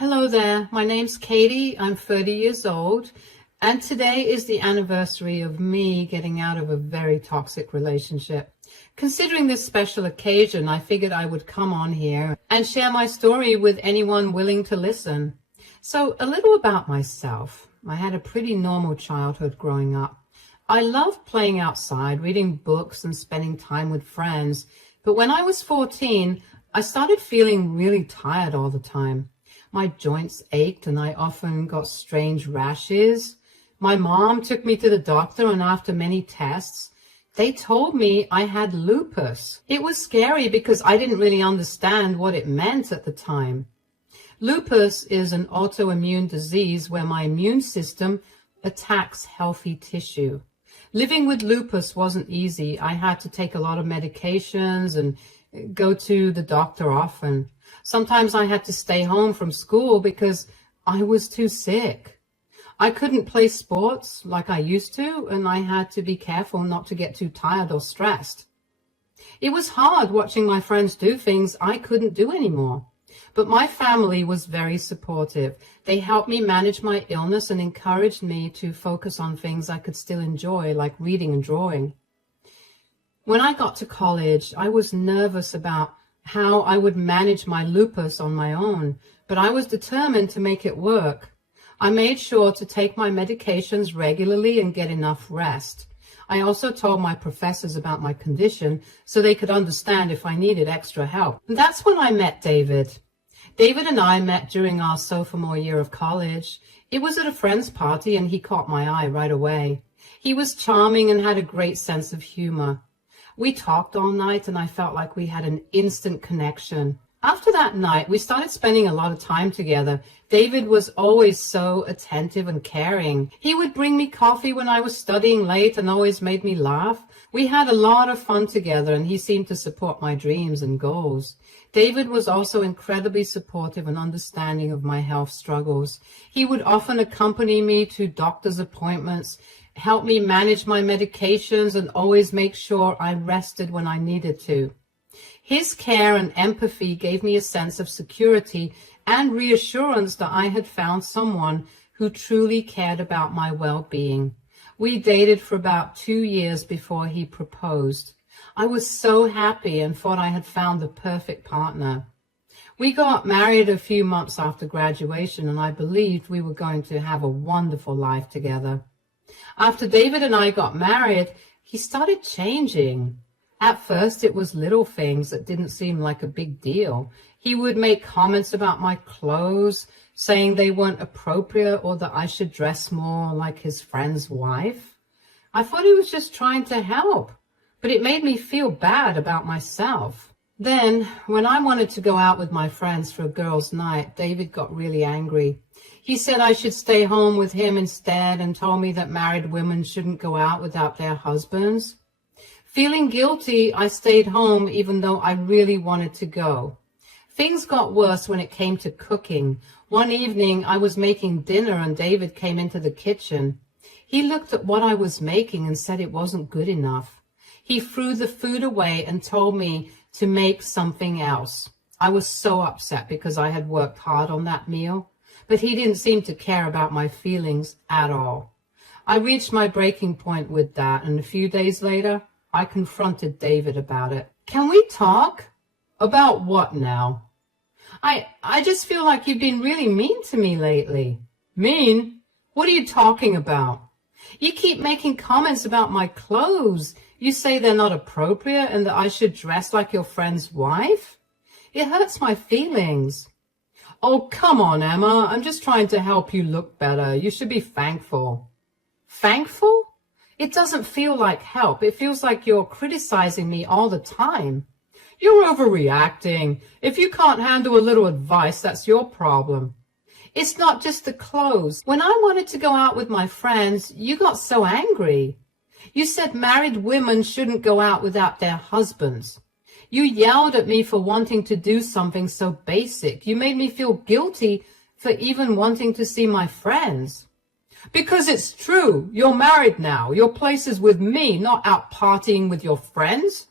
Hello there, my name's Katie, I'm 30 years old, and today is the anniversary of me getting out of a very toxic relationship. Considering this special occasion, I figured I would come on here and share my story with anyone willing to listen. So, a little about myself. I had a pretty normal childhood growing up. I loved playing outside, reading books, and spending time with friends. But when I was 14, I started feeling really tired all the time. My joints ached and I often got strange rashes. My mom took me to the doctor, and after many tests, they told me I had lupus. It was scary because I didn't really understand what it meant at the time. Lupus is an autoimmune disease where my immune system attacks healthy tissue. Living with lupus wasn't easy. I had to take a lot of medications and go to the doctor often. Sometimes I had to stay home from school because I was too sick. I couldn't play sports like I used to, and I had to be careful not to get too tired or stressed. It was hard watching my friends do things I couldn't do anymore. But my family was very supportive. They helped me manage my illness and encouraged me to focus on things I could still enjoy, like reading and drawing. When I got to college, I was nervous about how I would manage my lupus on my own, but I was determined to make it work. I made sure to take my medications regularly and get enough rest. I also told my professors about my condition so they could understand if I needed extra help. And that's when I met David. David and I met during our sophomore year of college. It was at a friend's party and he caught my eye right away. He was charming and had a great sense of humor. We talked all night and I felt like we had an instant connection. After that night, we started spending a lot of time together. David was always so attentive and caring. He would bring me coffee when I was studying late and always made me laugh. We had a lot of fun together and he seemed to support my dreams and goals. David was also incredibly supportive and understanding of my health struggles. He would often accompany me to doctor's appointments, help me manage my medications, and always make sure I rested when I needed to. His care and empathy gave me a sense of security and reassurance that I had found someone who truly cared about my well-being. We dated for about 2 years before he proposed. I was so happy and thought I had found the perfect partner. We got married a few months after graduation, and I believed we were going to have a wonderful life together. After David and I got married, he started changing. At first, it was little things that didn't seem like a big deal. He would make comments about my clothes, saying they weren't appropriate or that I should dress more like his friend's wife. I thought he was just trying to help, but it made me feel bad about myself. Then, when I wanted to go out with my friends for a girls' night, David got really angry. He said I should stay home with him instead and told me that married women shouldn't go out without their husbands. Feeling guilty, I stayed home even though I really wanted to go. Things got worse when it came to cooking. One evening, I was making dinner and David came into the kitchen. He looked at what I was making and said it wasn't good enough. He threw the food away and told me to make something else. I was so upset because I had worked hard on that meal, but he didn't seem to care about my feelings at all. I reached my breaking point with that, and a few days later, I confronted David about it. Can we talk? About what now? I just feel like you've been really mean to me lately. Mean? What are you talking about? You keep making comments about my clothes. You say they're not appropriate and that I should dress like your friend's wife. It hurts my feelings. Oh, come on, Emma. I'm just trying to help you look better. You should be thankful. Thankful? It doesn't feel like help. It feels like you're criticizing me all the time. You're overreacting. If you can't handle a little advice, that's your problem. It's not just the clothes. When I wanted to go out with my friends, you got so angry. You said married women shouldn't go out without their husbands. You yelled at me for wanting to do something so basic. You made me feel guilty for even wanting to see my friends. Because it's true. You're married now. Your place is with me, not out partying with your friends.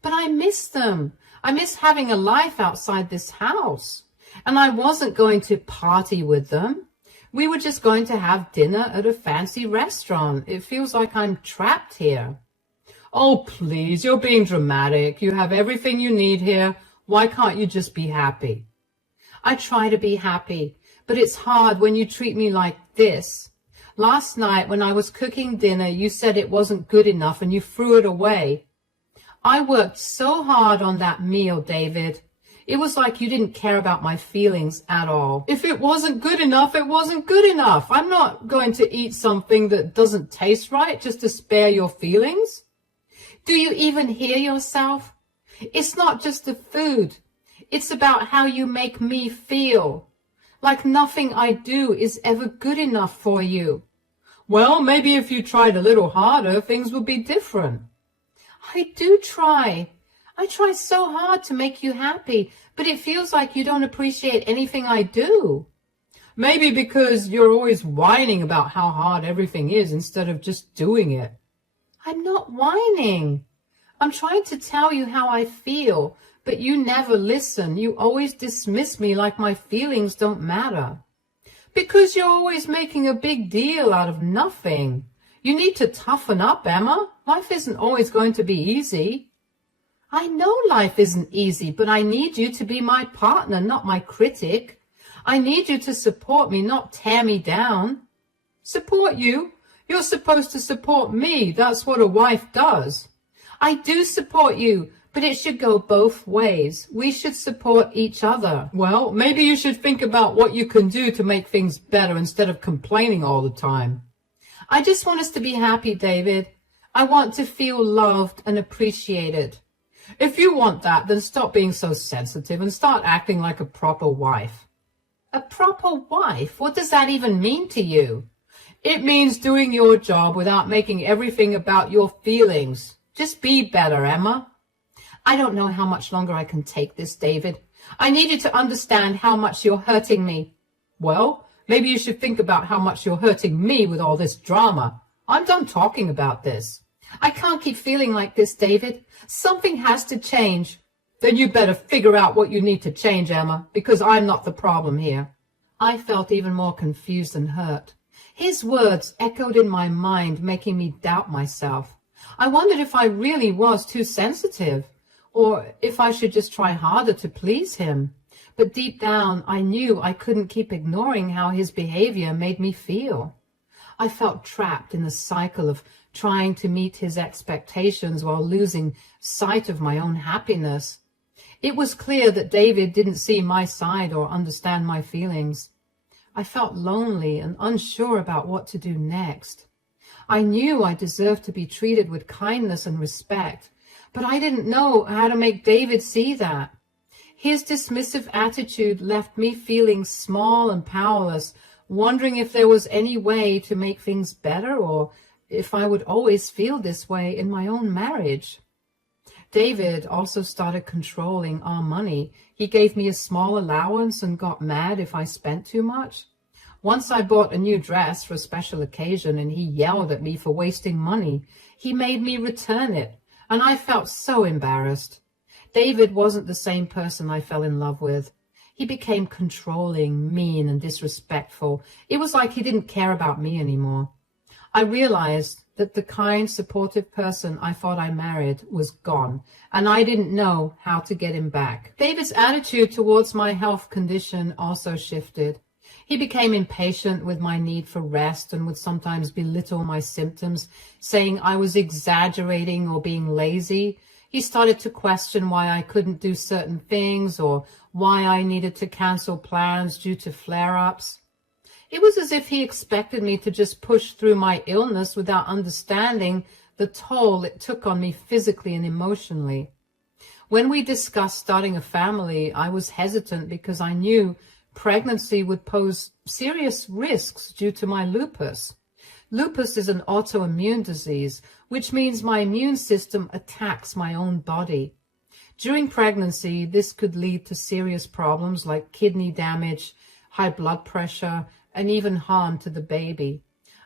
But I miss them. I miss having a life outside this house. And I wasn't going to party with them. We were just going to have dinner at a fancy restaurant. It feels like I'm trapped here. Oh, please, you're being dramatic. You have everything you need here. Why can't you just be happy? I try to be happy, but it's hard when you treat me like this. Last night when I was cooking dinner, you said it wasn't good enough and you threw it away. I worked so hard on that meal, David. It was like you didn't care about my feelings at all. If it wasn't good enough, it wasn't good enough. I'm not going to eat something that doesn't taste right just to spare your feelings. Do you even hear yourself? It's not just the food. It's about how you make me feel. Like nothing I do is ever good enough for you. Well, maybe if you tried a little harder, things would be different. I do try. I try so hard to make you happy, but it feels like you don't appreciate anything I do. Maybe because you're always whining about how hard everything is instead of just doing it. I'm not whining. I'm trying to tell you how I feel, but you never listen. You always dismiss me like my feelings don't matter. Because you're always making a big deal out of nothing. You need to toughen up, Emma. Life isn't always going to be easy. I know life isn't easy, but I need you to be my partner, not my critic. I need you to support me, not tear me down. Support you? You're supposed to support me. That's what a wife does. I do support you, but it should go both ways. We should support each other. Well, maybe you should think about what you can do to make things better instead of complaining all the time. I just want us to be happy, David. I want to feel loved and appreciated. If you want that, then stop being so sensitive and start acting like a proper wife. A proper wife? What does that even mean to you? It means doing your job without making everything about your feelings. Just be better, Emma. I don't know how much longer I can take this, David. I need you to understand how much you're hurting me. Well, maybe you should think about how much you're hurting me with all this drama. I'm done talking about this. I can't keep feeling like this, David. Something has to change. Then you better figure out what you need to change, Emma, because I'm not the problem here. I felt even more confused and hurt. His words echoed in my mind, making me doubt myself. I wondered if I really was too sensitive, or if I should just try harder to please him. But deep down, I knew I couldn't keep ignoring how his behavior made me feel. I felt trapped in the cycle of trying to meet his expectations while losing sight of my own happiness. It was clear that David didn't see my side or understand my feelings. I felt lonely and unsure about what to do next. I knew I deserved to be treated with kindness and respect, but I didn't know how to make David see that. His dismissive attitude left me feeling small and powerless, wondering if there was any way to make things better or if I would always feel this way in my own marriage. David also started controlling our money. He gave me a small allowance and got mad if I spent too much. Once I bought a new dress for a special occasion and he yelled at me for wasting money. He made me return it, and I felt so embarrassed. David wasn't the same person I fell in love with. He became controlling, mean, and disrespectful. It was like he didn't care about me anymore. I realized that the kind, supportive person I thought I married was gone, and I didn't know how to get him back. David's attitude towards my health condition also shifted. He became impatient with my need for rest and would sometimes belittle my symptoms, saying I was exaggerating or being lazy. He started to question why I couldn't do certain things or why I needed to cancel plans due to flare-ups. It was as if he expected me to just push through my illness without understanding the toll it took on me physically and emotionally. When we discussed starting a family, I was hesitant because I knew pregnancy would pose serious risks due to my lupus. Lupus is an autoimmune disease, which means my immune system attacks my own body. During pregnancy, this could lead to serious problems like kidney damage, high blood pressure, and even harm to the baby.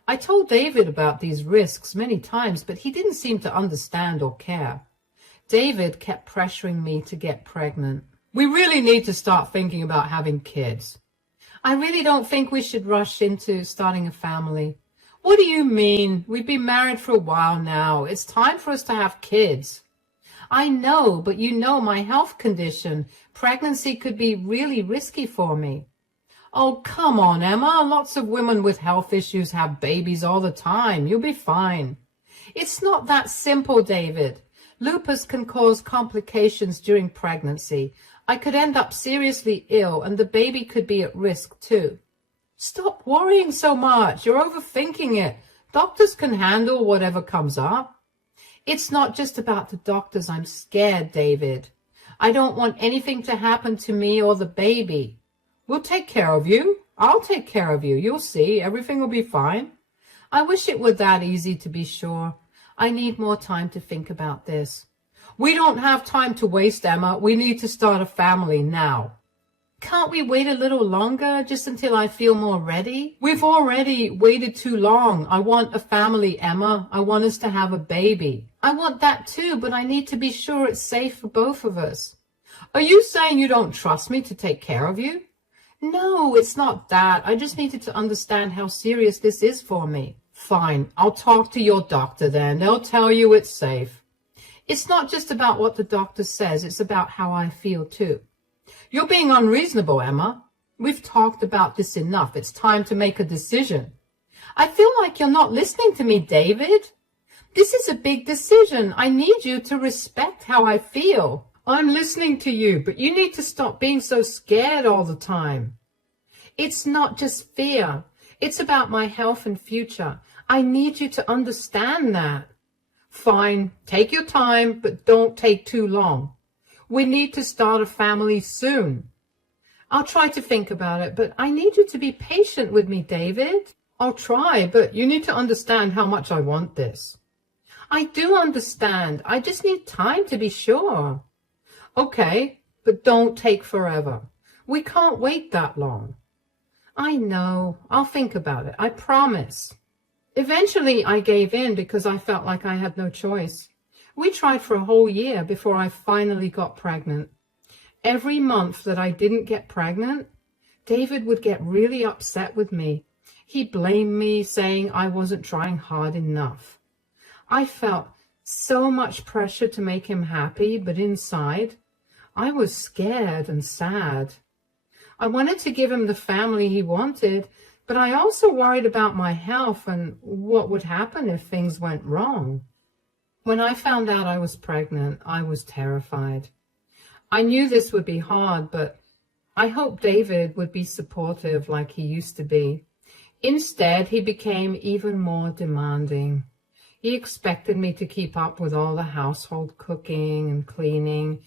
I told David about these risks many times, but he didn't seem to understand or care. David kept pressuring me to get pregnant. We really need to start thinking about having kids. I really don't think we should rush into starting a family. What do you mean? We've been married for a while now. It's time for us to have kids. I know, but you know my health condition. Pregnancy could be really risky for me. Oh, come on, Emma. Lots of women with health issues have babies all the time. You'll be fine. It's not that simple, David. Lupus can cause complications during pregnancy. I could end up seriously ill, and the baby could be at risk too. Stop worrying so much. You're overthinking it. Doctors can handle whatever comes up. It's not just about the doctors. I'm scared, David. I don't want anything to happen to me or the baby. We'll take care of you. I'll take care of you. You'll see. Everything will be fine. I wish it were that easy to be sure. I need more time to think about this. We don't have time to waste, Emma. We need to start a family now. Can't we wait a little longer, just until I feel more ready? We've already waited too long. I want a family, Emma. I want us to have a baby. I want that too, but I need to be sure it's safe for both of us. Are you saying you don't trust me to take care of you? No, it's not that. I just needed to understand how serious this is for me. Fine, I'll talk to your doctor then. They'll tell you it's safe. It's not just about what the doctor says. It's about how I feel too. You're being unreasonable, Emma. We've talked about this enough. It's time to make a decision. I feel like you're not listening to me, David. This is a big decision. I need you to respect how I feel. I'm listening to you, but you need to stop being so scared all the time. It's not just fear. It's about my health and future. I need you to understand that. Fine, take your time, but don't take too long. We need to start a family soon. I'll try to think about it, but I need you to be patient with me, David. I'll try, but you need to understand how much I want this. I do understand. I just need time to be sure. Okay, but don't take forever. We can't wait that long. I know. I'll think about it. I promise. Eventually, I gave in because I felt like I had no choice. We tried for a whole year before I finally got pregnant. Every month that I didn't get pregnant, David would get really upset with me. He blamed me, saying I wasn't trying hard enough. I felt so much pressure to make him happy, but inside, I was scared and sad. I wanted to give him the family he wanted, but I also worried about my health and what would happen if things went wrong. When I found out I was pregnant, I was terrified. I knew this would be hard, but I hoped David would be supportive like he used to be. Instead, he became even more demanding. He expected me to keep up with all the household cooking and cleaning.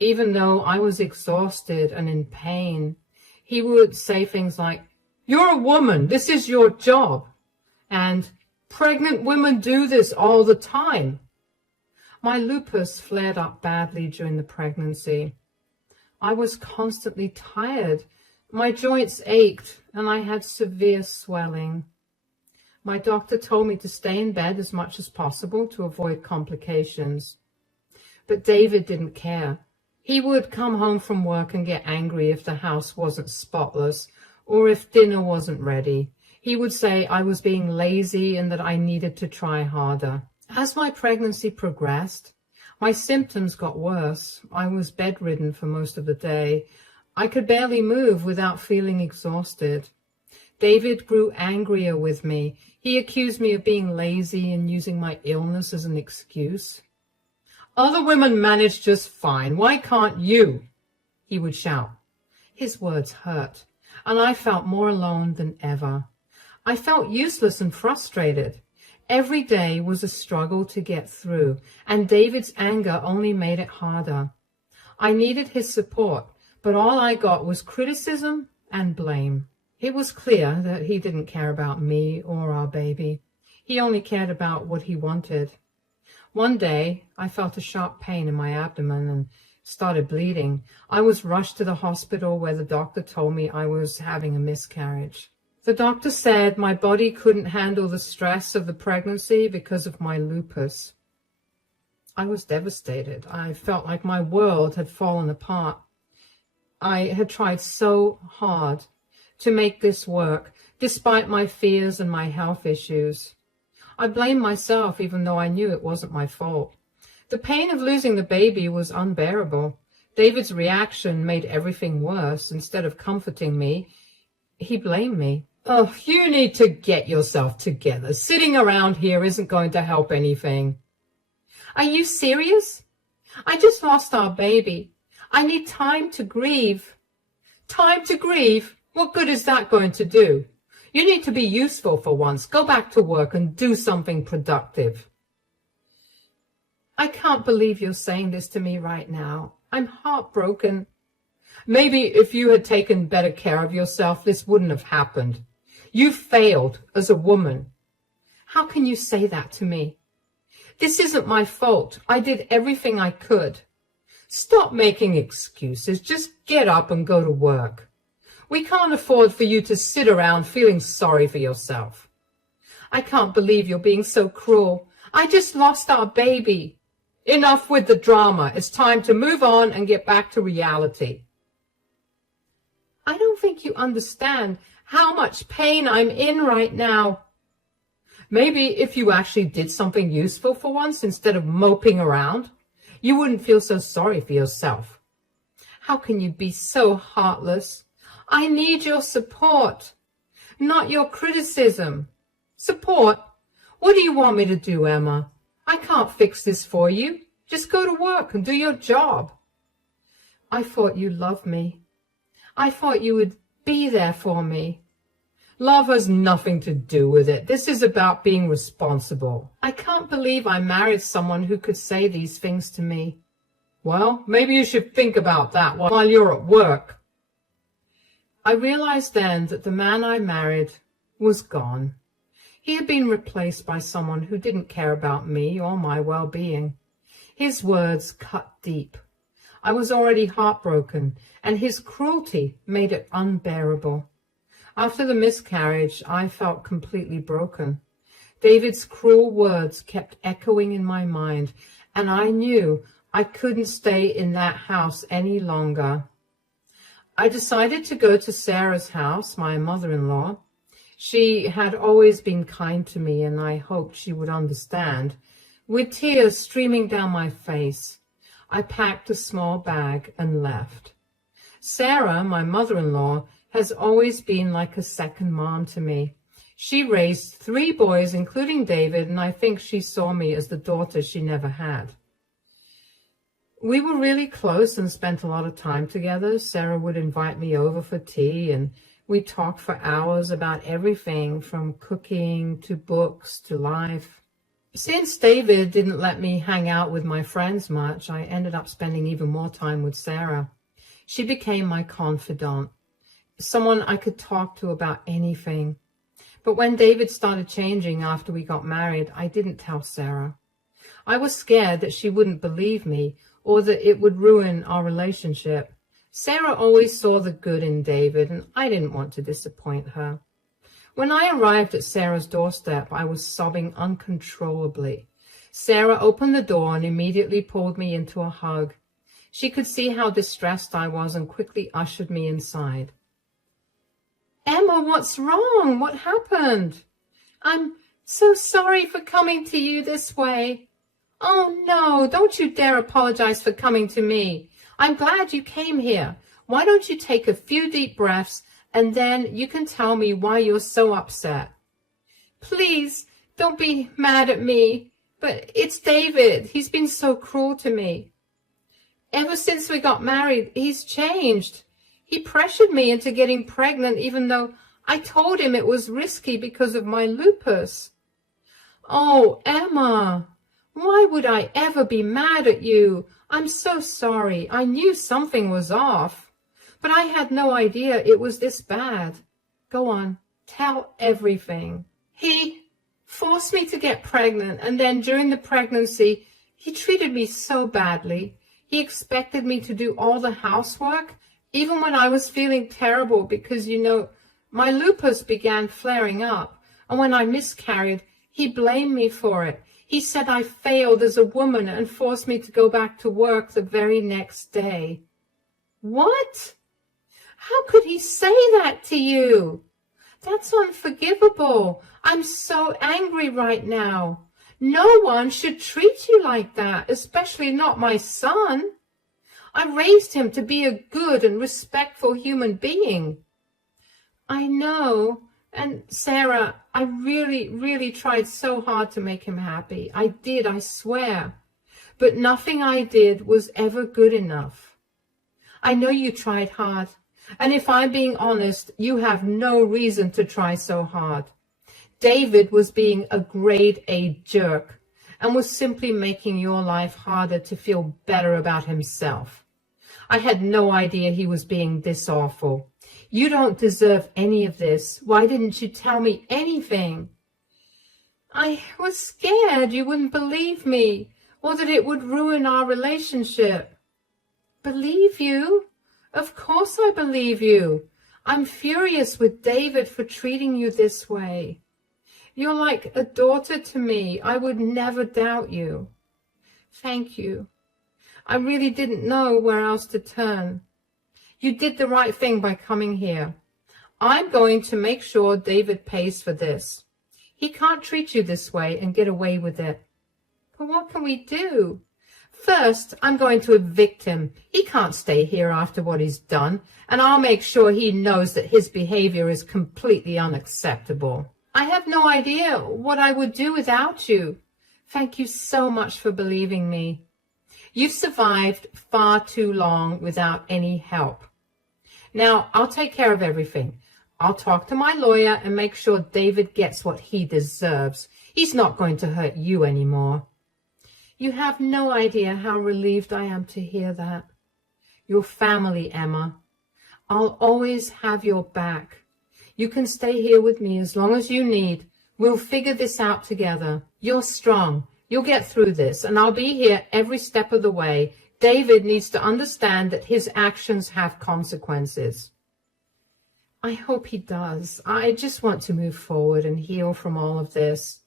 Even though I was exhausted and in pain, he would say things like, "You're a woman, this is your job," and "Pregnant women do this all the time." My lupus flared up badly during the pregnancy. I was constantly tired. My joints ached, and I had severe swelling. My doctor told me to stay in bed as much as possible to avoid complications. But David didn't care. He would come home from work and get angry if the house wasn't spotless or if dinner wasn't ready. He would say I was being lazy and that I needed to try harder. As my pregnancy progressed, my symptoms got worse. I was bedridden for most of the day. I could barely move without feeling exhausted. David grew angrier with me. He accused me of being lazy and using my illness as an excuse. "Other women manage just fine. Why can't you?" he would shout. His words hurt, and I felt more alone than ever. I felt useless and frustrated. Every day was a struggle to get through, and David's anger only made it harder. I needed his support, but all I got was criticism and blame. It was clear that he didn't care about me or our baby. He only cared about what he wanted. One day, I felt a sharp pain in my abdomen and started bleeding. I was rushed to the hospital where the doctor told me I was having a miscarriage. The doctor said my body couldn't handle the stress of the pregnancy because of my lupus. I was devastated. I felt like my world had fallen apart. I had tried so hard to make this work, despite my fears and my health issues. I blamed myself even though I knew it wasn't my fault. The pain of losing the baby was unbearable. David's reaction made everything worse. Instead of comforting me, he blamed me. Oh, you need to get yourself together. Sitting around here isn't going to help anything. Are you serious? I just lost our baby. I need time to grieve. Time to grieve? What good is that going to do? You need to be useful for once. Go back to work and do something productive. I can't believe you're saying this to me right now. I'm heartbroken. Maybe if you had taken better care of yourself, this wouldn't have happened. You failed as a woman. How can you say that to me? This isn't my fault. I did everything I could. Stop making excuses. Just get up and go to work. We can't afford for you to sit around feeling sorry for yourself. I can't believe you're being so cruel. I just lost our baby. Enough with the drama. It's time to move on and get back to reality. I don't think you understand how much pain I'm in right now. Maybe if you actually did something useful for once instead of moping around, you wouldn't feel so sorry for yourself. How can you be so heartless? I need your support, not your criticism. Support? What do you want me to do, Emma? I can't fix this for you. Just go to work and do your job. I thought you loved me. I thought you would be there for me. Love has nothing to do with it. This is about being responsible. I can't believe I married someone who could say these things to me. Well, maybe you should think about that while you're at work. I realized then that the man I married was gone. He had been replaced by someone who didn't care about me or my well-being. His words cut deep. I was already heartbroken, and his cruelty made it unbearable. After the miscarriage, I felt completely broken. David's cruel words kept echoing in my mind, and I knew I couldn't stay in that house any longer. I decided to go to Sarah's house, my mother-in-law. She had always been kind to me, and I hoped she would understand. With tears streaming down my face, I packed a small bag and left. Sarah, my mother-in-law, has always been like a second mom to me. She raised 3 boys, including David, and I think she saw me as the daughter she never had. We were really close and spent a lot of time together. Sarah would invite me over for tea, and we talked for hours about everything from cooking to books to life. Since David didn't let me hang out with my friends much, I ended up spending even more time with Sarah. She became my confidant, someone I could talk to about anything. But when David started changing after we got married, I didn't tell Sarah. I was scared that she wouldn't believe me or that it would ruin our relationship. Sarah always saw the good in David, and I didn't want to disappoint her. When I arrived at Sarah's doorstep, I was sobbing uncontrollably. Sarah opened the door and immediately pulled me into a hug. She could see how distressed I was and quickly ushered me inside. Emma, what's wrong? What happened? I'm so sorry for coming to you this way. Oh, no, don't you dare apologize for coming to me. I'm glad you came here. Why don't you take a few deep breaths and then you can tell me why you're so upset. Please, don't be mad at me, but it's David. He's been so cruel to me. Ever since we got married, he's changed. He pressured me into getting pregnant even though I told him it was risky because of my lupus. Oh, Emma, why would I ever be mad at you? I'm so sorry. I knew something was off, but I had no idea it was this bad. Go on, tell everything. He forced me to get pregnant, and then during the pregnancy, he treated me so badly. He expected me to do all the housework, even when I was feeling terrible because, my lupus began flaring up. And when I miscarried, he blamed me for it. He said I failed as a woman and forced me to go back to work the very next day. What? How could he say that to you? That's unforgivable. I'm so angry right now. No one should treat you like that, especially not my son. I raised him to be a good and respectful human being. I know. And Sarah, I really tried so hard to make him happy. I did, I swear. But nothing I did was ever good enough. I know you tried hard. And if I'm being honest, you have no reason to try so hard. David was being a grade A jerk and was simply making your life harder to feel better about himself. I had no idea he was being this awful. You don't deserve any of this. Why didn't you tell me anything? I was scared you wouldn't believe me, or that it would ruin our relationship. Believe you? Of course I believe you. I'm furious with David for treating you this way. You're like a daughter to me. I would never doubt you. Thank you. I really didn't know where else to turn. You did the right thing by coming here. I'm going to make sure David pays for this. He can't treat you this way and get away with it. But what can we do? First, I'm going to evict him. He can't stay here after what he's done, and I'll make sure he knows that his behavior is completely unacceptable. I have no idea what I would do without you. Thank you so much for believing me. You've survived far too long without any help. Now, I'll take care of everything. I'll talk to my lawyer and make sure David gets what he deserves. He's not going to hurt you anymore. You have no idea how relieved I am to hear that. Your family, Emma. I'll always have your back. You can stay here with me as long as you need. We'll figure this out together. You're strong. You'll get through this, and I'll be here every step of the way. David needs to understand that his actions have consequences. I hope he does. I just want to move forward and heal from all of this.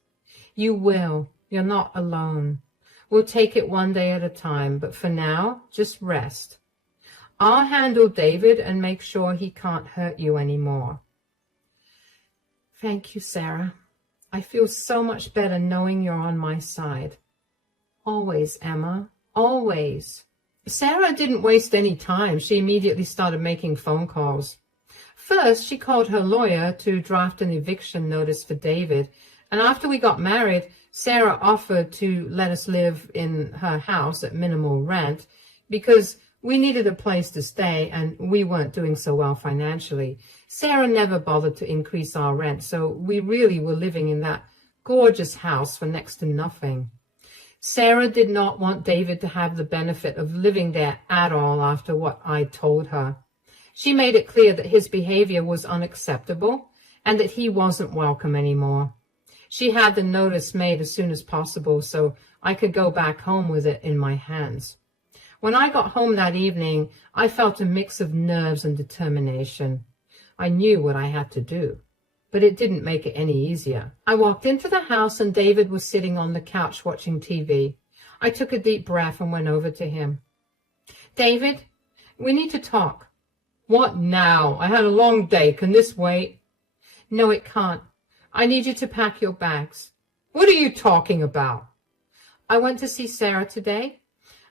You will. You're not alone. We'll take it one day at a time, but for now, just rest. I'll handle David and make sure he can't hurt you anymore. Thank you, Sarah. I feel so much better knowing you're on my side. Always, Emma, always. Sarah didn't waste any time. She immediately started making phone calls. First, she called her lawyer to draft an eviction notice for David, and after we got married, Sarah offered to let us live in her house at minimal rent because we needed a place to stay and we weren't doing so well financially. Sarah never bothered to increase our rent, so we really were living in that gorgeous house for next to nothing. Sarah did not want David to have the benefit of living there at all after what I told her. She made it clear that his behavior was unacceptable and that he wasn't welcome anymore. She had the notice made as soon as possible so I could go back home with it in my hands. When I got home that evening, I felt a mix of nerves and determination. I knew what I had to do, but it didn't make it any easier. I walked into the house and David was sitting on the couch watching TV. I took a deep breath and went over to him. David, we need to talk. What now? I had a long day. Can this wait? No, it can't. I need you to pack your bags. What are you talking about? I went to see Sarah today.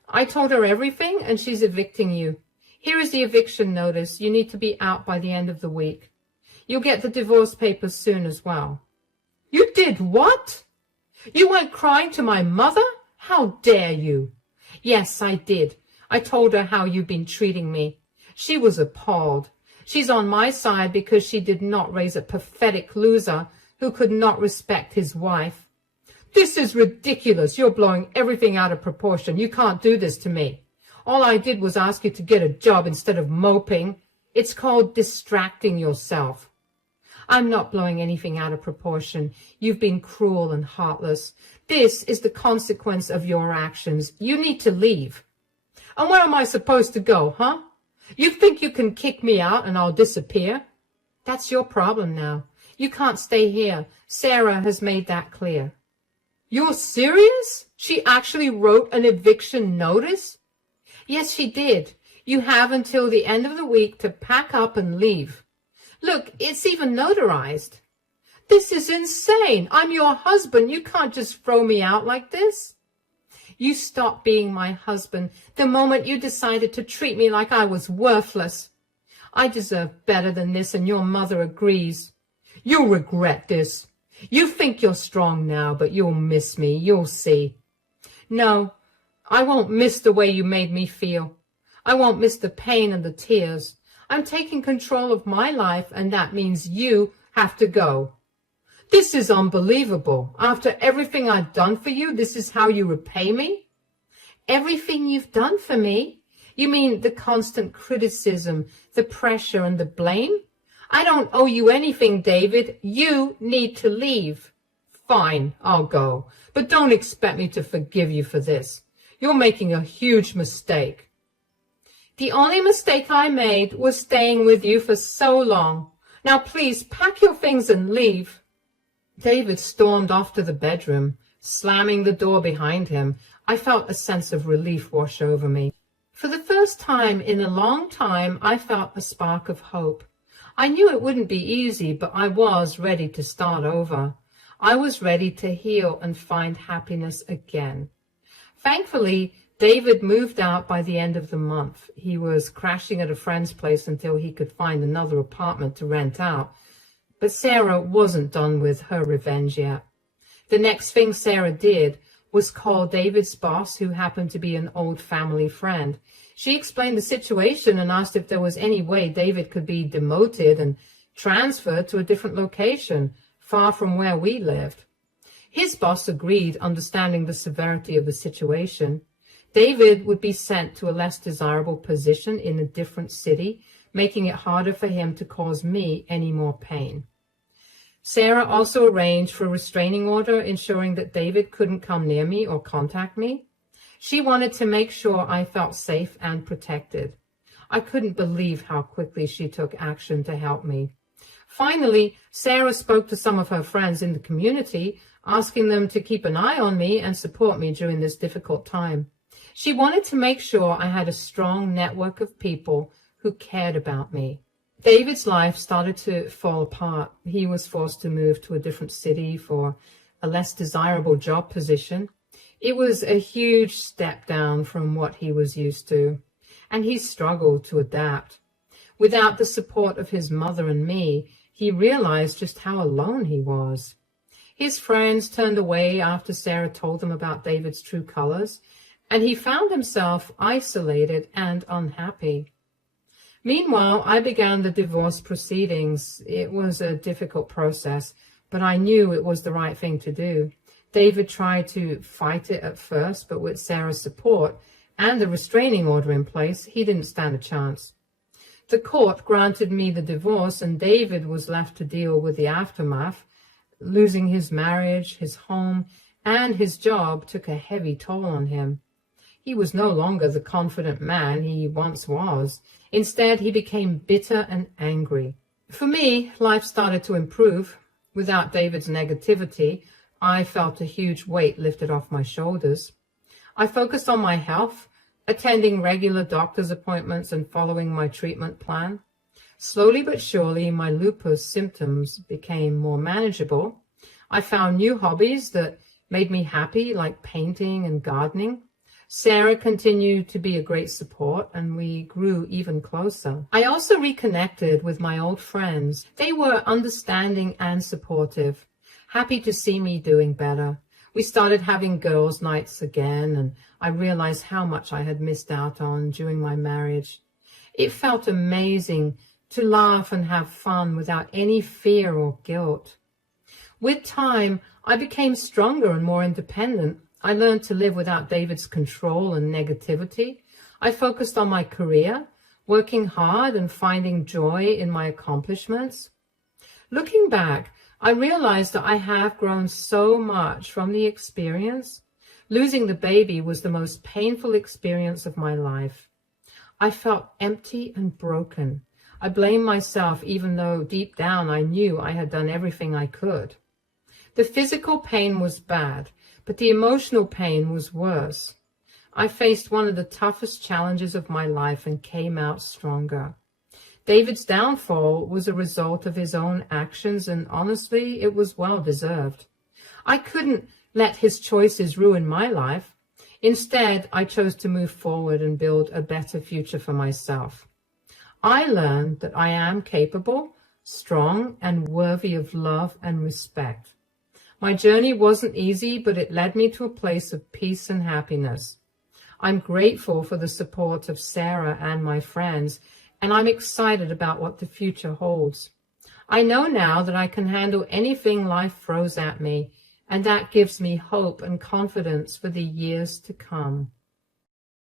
I told her everything, and she's evicting you. Here is the eviction notice. You need to be out by the end of the week. You'll get the divorce papers soon as well. You did what? You went crying to my mother? How dare you? Yes, I did. I told her how you've been treating me. She was appalled. She's on my side because she did not raise a pathetic loser who could not respect his wife. This is ridiculous. You're blowing everything out of proportion. You can't do this to me. All I did was ask you to get a job instead of moping. It's called distracting yourself. I'm not blowing anything out of proportion. You've been cruel and heartless. This is the consequence of your actions. You need to leave. And where am I supposed to go, huh? You think you can kick me out and I'll disappear? That's your problem now. You can't stay here. Sarah has made that clear. You're serious? She actually wrote an eviction notice? Yes, she did. You have until the end of the week to pack up and leave. Look, it's even notarized. This is insane. I'm your husband. You can't just throw me out like this. You stopped being my husband the moment you decided to treat me like I was worthless. I deserve better than this, and your mother agrees. You'll regret this. You think you're strong now, but you'll miss me. You'll see. No, I won't miss the way you made me feel. I won't miss the pain and the tears. I'm taking control of my life, and that means you have to go. This is unbelievable. After everything I've done for you, this is how you repay me? Everything you've done for me? You mean the constant criticism, the pressure, and the blame? I don't owe you anything, David. You need to leave. Fine, I'll go. But don't expect me to forgive you for this. You're making a huge mistake. The only mistake I made was staying with you for so long. Now please pack your things and leave. David stormed off to the bedroom, slamming the door behind him. I felt a sense of relief wash over me. For the first time in a long time, I felt a spark of hope. I knew it wouldn't be easy, but I was ready to start over. I was ready to heal and find happiness again. Thankfully, David moved out by the end of the month. He was crashing at a friend's place until he could find another apartment to rent out. But Sarah wasn't done with her revenge yet. The next thing Sarah did was call David's boss, who happened to be an old family friend. She explained the situation and asked if there was any way David could be demoted and transferred to a different location, far from where we lived. His boss agreed, understanding the severity of the situation. David would be sent to a less desirable position in a different city, making it harder for him to cause me any more pain. Sarah also arranged for a restraining order, ensuring that David couldn't come near me or contact me. She wanted to make sure I felt safe and protected. I couldn't believe how quickly she took action to help me. Finally, Sarah spoke to some of her friends in the community, asking them to keep an eye on me and support me during this difficult time. She wanted to make sure I had a strong network of people who cared about me. David's life started to fall apart. He was forced to move to a different city for a less desirable job position. It was a huge step down from what he was used to, and he struggled to adapt. Without the support of his mother and me, he realized just how alone he was. His friends turned away after Sarah told them about David's true colors, and he found himself isolated and unhappy. Meanwhile, I began the divorce proceedings. It was a difficult process, but I knew it was the right thing to do. David tried to fight it at first, but with Sarah's support and a restraining order in place, he didn't stand a chance. The court granted me the divorce, and David was left to deal with the aftermath. Losing his marriage, his home, and his job took a heavy toll on him. He was no longer the confident man he once was. Instead, he became bitter and angry. For me, life started to improve. Without David's negativity, I felt a huge weight lifted off my shoulders. I focused on my health, attending regular doctor's appointments and following my treatment plan. Slowly but surely, my lupus symptoms became more manageable. I found new hobbies that made me happy, like painting and gardening. Sarah continued to be a great support, and we grew even closer. I also reconnected with my old friends. They were understanding and supportive, happy to see me doing better. We started having girls' nights again, and I realized how much I had missed out on during my marriage. It felt amazing to laugh and have fun without any fear or guilt. With time, I became stronger and more independent. I learned to live without David's control and negativity. I focused on my career, working hard and finding joy in my accomplishments. Looking back, I realized that I have grown so much from the experience. Losing the baby was the most painful experience of my life. I felt empty and broken. I blamed myself, even though deep down I knew I had done everything I could. The physical pain was bad, but the emotional pain was worse. I faced one of the toughest challenges of my life and came out stronger. David's downfall was a result of his own actions, and honestly, it was well deserved. I couldn't let his choices ruin my life. Instead, I chose to move forward and build a better future for myself. I learned that I am capable, strong, and worthy of love and respect. My journey wasn't easy, but it led me to a place of peace and happiness. I'm grateful for the support of Sarah and my friends, and I'm excited about what the future holds. I know now that I can handle anything life throws at me, and that gives me hope and confidence for the years to come.